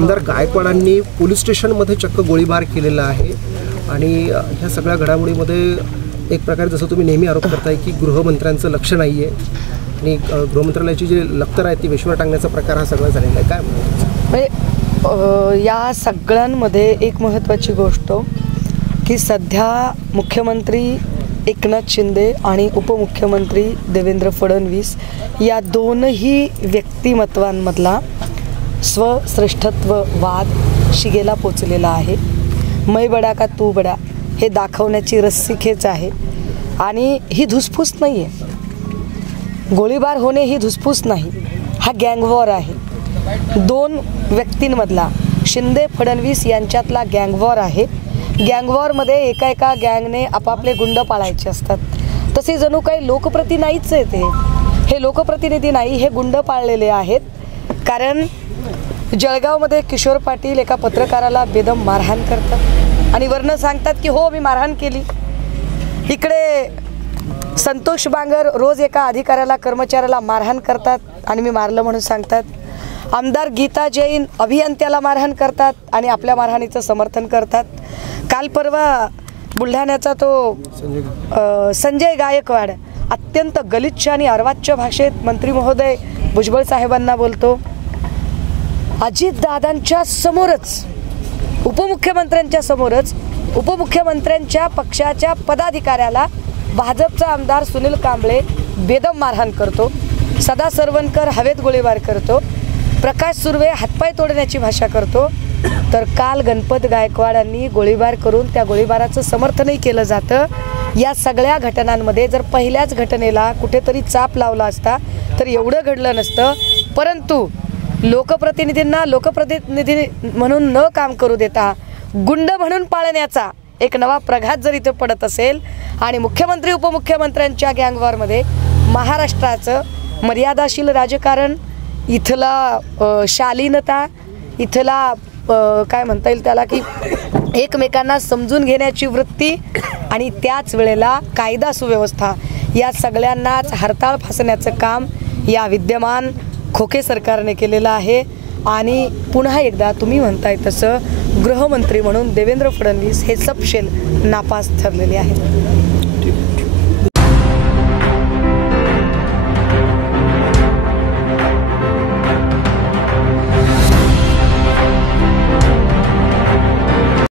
आमदार गायकवाडांनी पोलीस स्टेशनमध्ये चक्क गोळीबार केलेला आहे आणि ह्या सगळ्या घडामोडीमध्ये एक प्रकारे जसं तुम्ही नेहमी आरोप करताय की गृहमंत्र्यांचं लक्ष नाही आहे आणि गृहमंत्रालयाची जे लखतर आहे ती वेश्वर टांगण्याचा प्रकार हा सगळा झालेला आहे, काय म्हणजे या सगळ्यांमध्ये एक महत्त्वाची गोष्ट की सध्या मुख्यमंत्री एकनाथ शिंदे आणि उपमुख्यमंत्री देवेंद्र फडणवीस या दोनही व्यक्तिमत्वांमधला स्वश्रेष्ठत्ववाद शिगेला पोचलेला आहे। मैं बडा का तू बडा हे दाखवण्याची रस्सीखेच आहे आणि ही धुसफूस नाही आहे। गोळीबार होणे ही धुसफूस नाही, हा गँगवॉर आहे। दोन व्यक्तींमधला शिंदे फडणवीस यांच्यातला गँगवॉर आहे। गँगवॉरमध्ये एका गँगने आपापले गुंड पाळायचे असतात, तसे जणू काही लोकप्रतिनिधी नाहीच आहे हे लोकप्रतिनिधी नाही, हे गुंड पाळलेले आहेत। कारण जळगावमध्ये किशोर पाटील एका पत्रकाराला बेदम मारहाण करतात आणि वरनं सांगतात की हो मी मारहाण केली। इकडे संतोष बांगर रोज एका अधिकाऱ्याला कर्मचाऱ्याला मारहाण करतात आणि मी मारलं म्हणून सांगतात। आमदार गीता जैन अभियंत्याला मारहाण करतात आणि आपल्या मारहाणीचं समर्थन करतात। काल परवा बुलढाण्याचा तो संजय गायकवाड अत्यंत गलिच्छ आणि अर्वाच्य भाषेत मंत्री महोदय भुजबळ साहेबांना बोलतो। अजितदादांच्या समोरच उपमुख्यमंत्र्यांच्या समोरच उपमुख्यमंत्र्यांच्या पक्षाच्या पदाधिकाऱ्याला भाजपचा आमदार सुनील कांबळे बेदम मारहाण करतो। सदा सरवणकर हवेत गोळीबार करतो। प्रकाश सुर्वे हातपाय तोडण्याची भाषा करतो। तर काल गणपत गायकवाडांनी गोळीबार करून त्या गोळीबाराचं समर्थनही केलं जातं। या सगळ्या घटनांमध्ये जर पहिल्याच घटनेला कुठेतरी चाप लावला असता तर एवढं घडलं नसतं, परंतु लोकप्रतिनिधींना लोकप्रतिनिधी म्हणून न काम करू देता गुंड म्हणून पाळण्याचा एक नवा प्रघात जर इथे पडत असेल आणि मुख्यमंत्री उपमुख्यमंत्र्यांच्या गँगवॉरमध्ये महाराष्ट्राचं मर्यादाशील राजकारण, इथला शालीनता, इथला काय म्हणता येईल त्याला की एकमेकांना समजून घेण्याची वृत्ती आणि त्याच वेळेला कायदा सुव्यवस्था या सगळ्यांनाच हरताळ फासण्याचं काम या विद्यमान खोके सरकारने केलेलं आहे। आणि पुन्हा एकदा तुम्ही म्हणताय तसं गृहमंत्री म्हणून देवेंद्र फडणवीस हे सपशेल नापास ठरलेले आहेत।